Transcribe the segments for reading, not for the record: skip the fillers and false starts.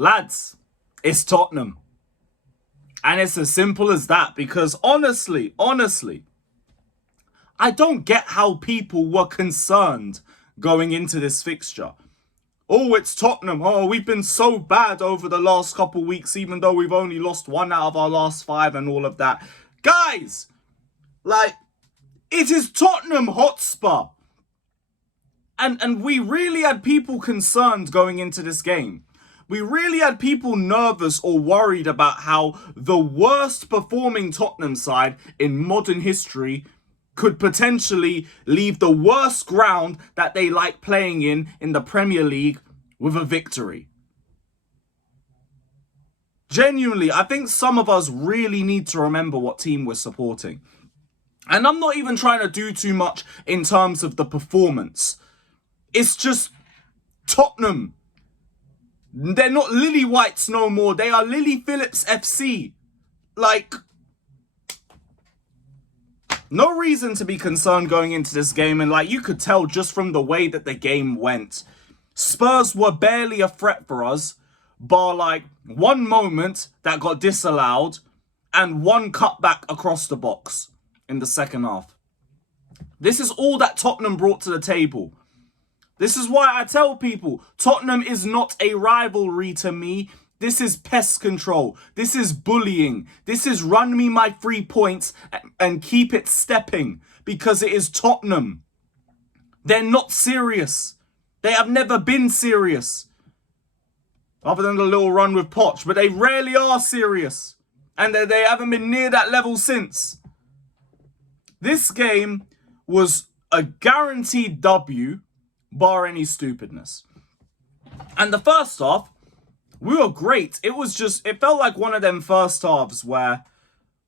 Lads, it's Tottenham. And it's as simple as that, because honestly, I don't get how people were concerned going into this fixture. Oh, it's Tottenham. Oh, we've been so bad over the last couple weeks, even though we've only lost 1 out of our last 5 and all of that. Guys, like, it is Tottenham Hotspur. And we really had people concerned going into this game. We really had people nervous or worried about how the worst performing Tottenham side in modern history could potentially leave the worst ground that they like playing in the Premier League with a victory. Genuinely, I think some of us really need to remember what team we're supporting. And I'm not even trying to do too much in terms of the performance. It's just Tottenham. They're not Lily Whites no more. They are Lily Phillips FC. Like, no reason to be concerned going into this game. And like, you could tell just from the way that the game went, Spurs were barely a threat for us, bar like one moment that got disallowed and one cutback across the box in the second half. This is all that Tottenham brought to the table. This is why I tell people, Tottenham is not a rivalry to me. This is pest control. This is bullying. This is run me my 3 points and keep it stepping, because it is Tottenham. They're not serious. They have never been serious. Other than the little run with Poch, but they rarely are serious. And they haven't been near that level since. This game was a guaranteed W, bar any stupidness. And the first half, we were great. It felt like one of them first halves where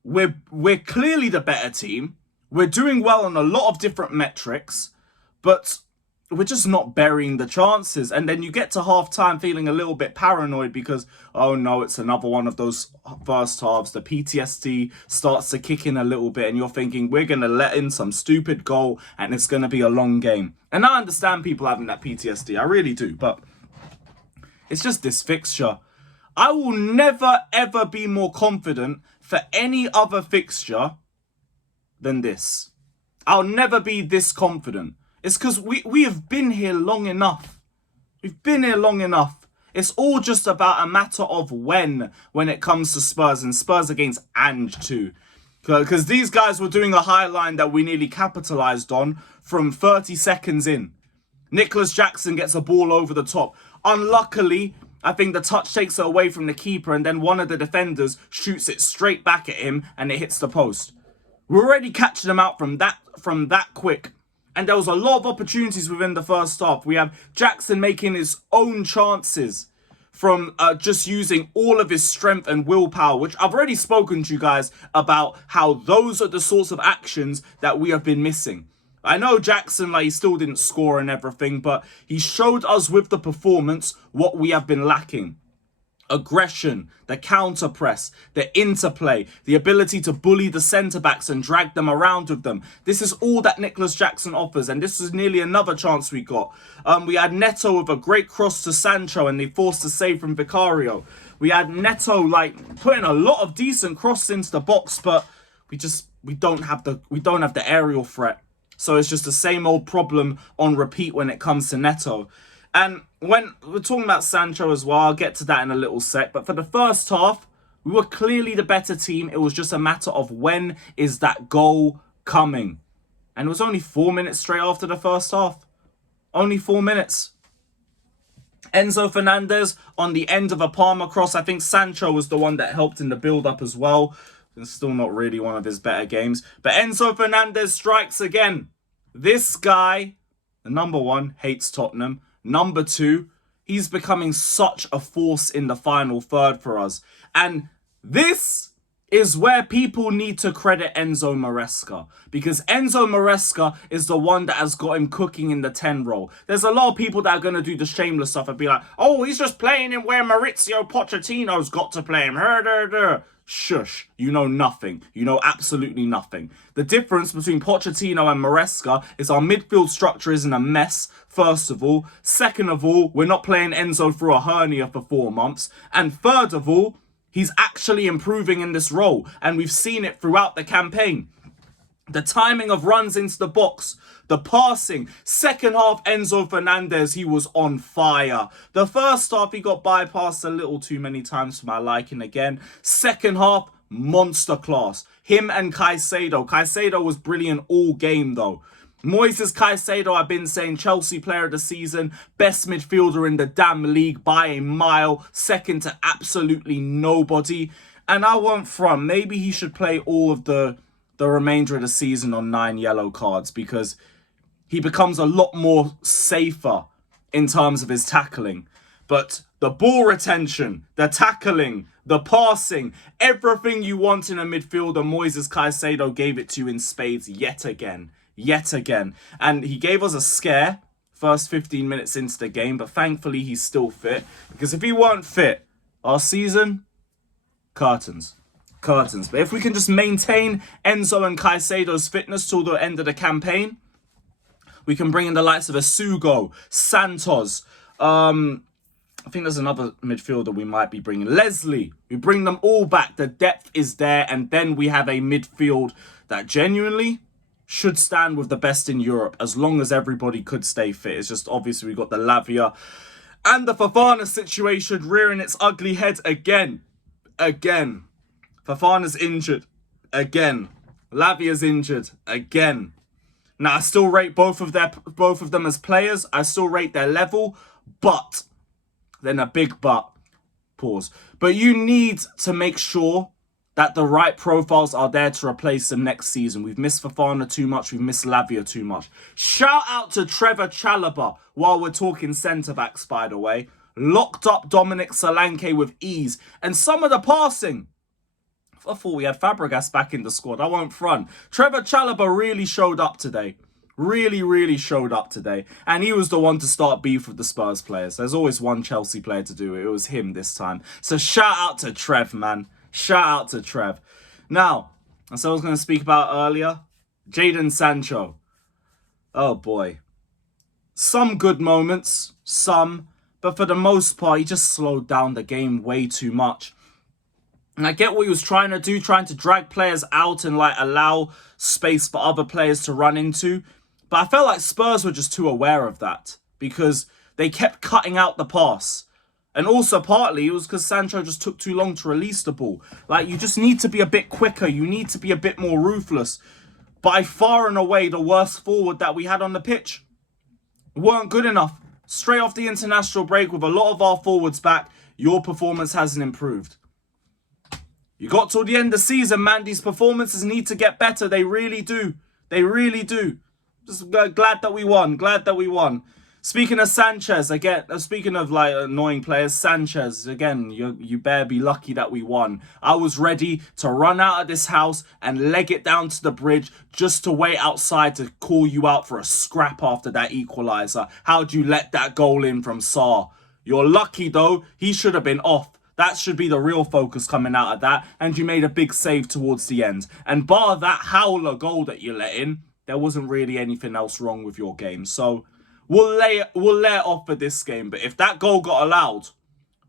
we're clearly the better team. We're doing well on a lot of different metrics, but we're just not burying the chances. And then you get to half-time feeling a little bit paranoid because, oh no, it's another one of those first halves. The PTSD starts to kick in a little bit and you're thinking, we're going to let in some stupid goal and it's going to be a long game. And I understand people having that PTSD. I really do. But it's just this fixture. I will never, ever be more confident for any other fixture than this. I'll never be this confident. It's because we have been here long enough. We've been here long enough. It's all just about a matter of when it comes to Spurs, and Spurs against Ange too. Because these guys were doing a high line that we nearly capitalised on from 30 seconds in. Nicholas Jackson gets a ball over the top. Unluckily, I think the touch takes it away from the keeper and then one of the defenders shoots it straight back at him and it hits the post. We're already catching them out from that quick. And there was a lot of opportunities within the first half. We have Jackson making his own chances from just using all of his strength and willpower, which I've already spoken to you guys about how those are the sorts of actions that we have been missing. I know Jackson, like, he still didn't score and everything, but he showed us with the performance what we have been lacking. Aggression, the counter press, the interplay, the ability to bully the centre-backs and drag them around with them. This is all that Nicholas Jackson offers, and this was nearly another chance we got. We had Neto with a great cross to Sancho, and they forced a save from Vicario. We had Neto, like, putting a lot of decent crosses into the box, but we don't have the aerial threat. So it's just the same old problem on repeat when it comes to Neto. And when we're talking about Sancho as well, I'll get to that in a little sec. But for the first half, we were clearly the better team. It was just a matter of when is that goal coming. And it was only 4 minutes straight after the first half. Only 4 minutes. Enzo Fernandez on the end of a Palmer cross. I think Sancho was the one that helped in the build-up as well. It's still not really one of his better games. But Enzo Fernandez strikes again. This guy, the number one, hates Tottenham. Number two, he's becoming such a force in the final third for us. And this is where people need to credit Enzo Maresca. Because Enzo Maresca is the one that has got him cooking in the 10 role. There's a lot of people that are going to do the shameless stuff and be like, oh, he's just playing him where Maurizio Pochettino's got to play him. Shush. You know nothing. You know absolutely nothing. The difference between Pochettino and Maresca is our midfield structure is in a mess, first of all. Second of all, we're not playing Enzo through a hernia for 4 months. And third of all, he's actually improving in this role, and we've seen it throughout the campaign. The timing of runs into the box, the passing. Second half, Enzo Fernandez, he was on fire. The first half, he got bypassed a little too many times for my liking again. Second half, monster class. Him and Caicedo. Caicedo was brilliant all game, though. Moises Caicedo, I've been saying, Chelsea player of the season, best midfielder in the damn league by a mile, second to absolutely nobody. And I won't front, maybe he should play all of the remainder of the season on 9 yellow cards, because he becomes a lot more safer in terms of his tackling. But the ball retention, the tackling, the passing, everything you want in a midfielder, Moises Caicedo gave it to you in spades yet again. And he gave us a scare first 15 minutes into the game, but thankfully he's still fit, because if he weren't fit, our season, curtains. But if we can just maintain Enzo and Caicedo's fitness till the end of the campaign, we can bring in the likes of Asugo, Santos, I think there's another midfielder we might be bringing, Leslie. We bring them all back, the depth is there, and then we have a midfield that genuinely should stand with the best in Europe, as long as everybody could stay fit. It's just obviously we got the Lavia and the Fofana situation rearing its ugly head again. Fofana's injured again. Lavia's injured again. Now I still rate both of them as players. I still rate their level, but then a big but. Pause. But you need to make sure that the right profiles are there to replace them next season. We've missed Fofana too much. We've missed Lavia too much. Shout out to Trevor Chalobah while we're talking centre-backs, by the way. Locked up Dominic Solanke with ease. And some of the passing. I thought we had Fabregas back in the squad. I won't front. Trevor Chalobah really showed up today. Really showed up today. And he was the one to start beef with the Spurs players. There's always one Chelsea player to do it. It was him this time. So shout out to Trev, man. Shout out to Trev. Now, as I was going to speak about earlier, Jadon Sancho. Oh boy. Some good moments, but for the most part, he just slowed down the game way too much. And I get what he was trying to do, trying to drag players out and allow space for other players to run into. But I felt like Spurs were just too aware of that, because they kept cutting out the pass. And also partly it was because Sancho just took too long to release the ball. You just need to be a bit quicker. You need to be a bit more ruthless. By far and away the worst forward that we had on the pitch. Weren't good enough. Straight off the international break with a lot of our forwards back, your performance hasn't improved. You got till the end of the season, man. These performances need to get better. They really do. Just glad that we won. Speaking of Sanchez, again, speaking of annoying players, Sanchez, again, you better be lucky that we won. I was ready to run out of this house and leg it down to the bridge just to wait outside to call you out for a scrap after that equaliser. How'd you let that goal in from Sarr? You're lucky though, he should have been off. That should be the real focus coming out of that. And you made a big save towards the end. And bar that howler goal that you let in, there wasn't really anything else wrong with your game. So we'll lay it off for this game. But if that goal got allowed,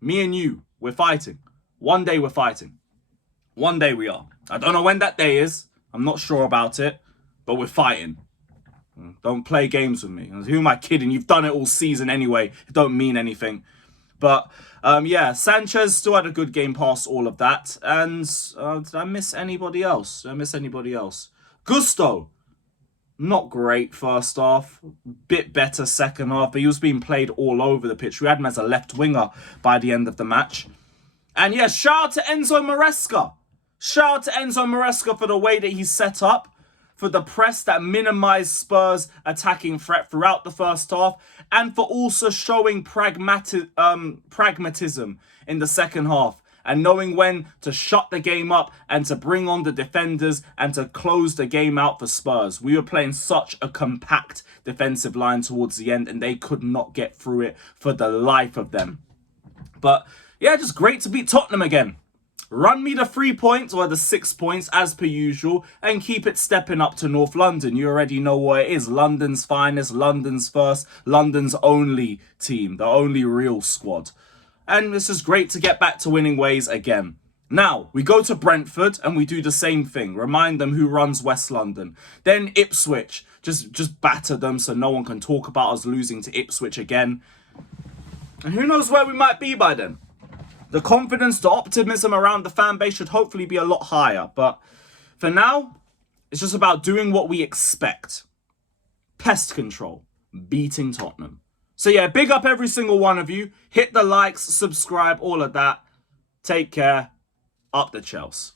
me and you, we're fighting. One day we're fighting. One day we are. I don't know when that day is. I'm not sure about it. But we're fighting. Don't play games with me. Who am I kidding? You've done it all season anyway. It don't mean anything. But, yeah, Sanchez still had a good game past all of that. And did I miss anybody else? Gusto. Not great first half. Bit better second half. But he was being played all over the pitch. We had him as a left winger by the end of the match. And, yeah, shout out to Enzo Maresca. Shout out to Enzo Maresca for the way that he's set up. For the press that minimised Spurs' attacking threat throughout the first half, and for also showing pragmatism in the second half and knowing when to shut the game up and to bring on the defenders and to close the game out for Spurs. We were playing such a compact defensive line towards the end, and they could not get through it for the life of them. But yeah, just great to beat Tottenham again. Run me the 3 points or the 6 points as per usual and keep it stepping up to North London. You already know what it is. London's finest, London's first, London's only team, the only real squad. And it's just great to get back to winning ways again. Now, we go to Brentford and we do the same thing. Remind them who runs West London. Then Ipswich. Just batter them so no one can talk about us losing to Ipswich again. And who knows where we might be by then. The confidence, the optimism around the fan base should hopefully be a lot higher. But for now, it's just about doing what we expect. Pest control. Beating Tottenham. So yeah, big up every single one of you. Hit the likes, subscribe, all of that. Take care. Up the Chelsea.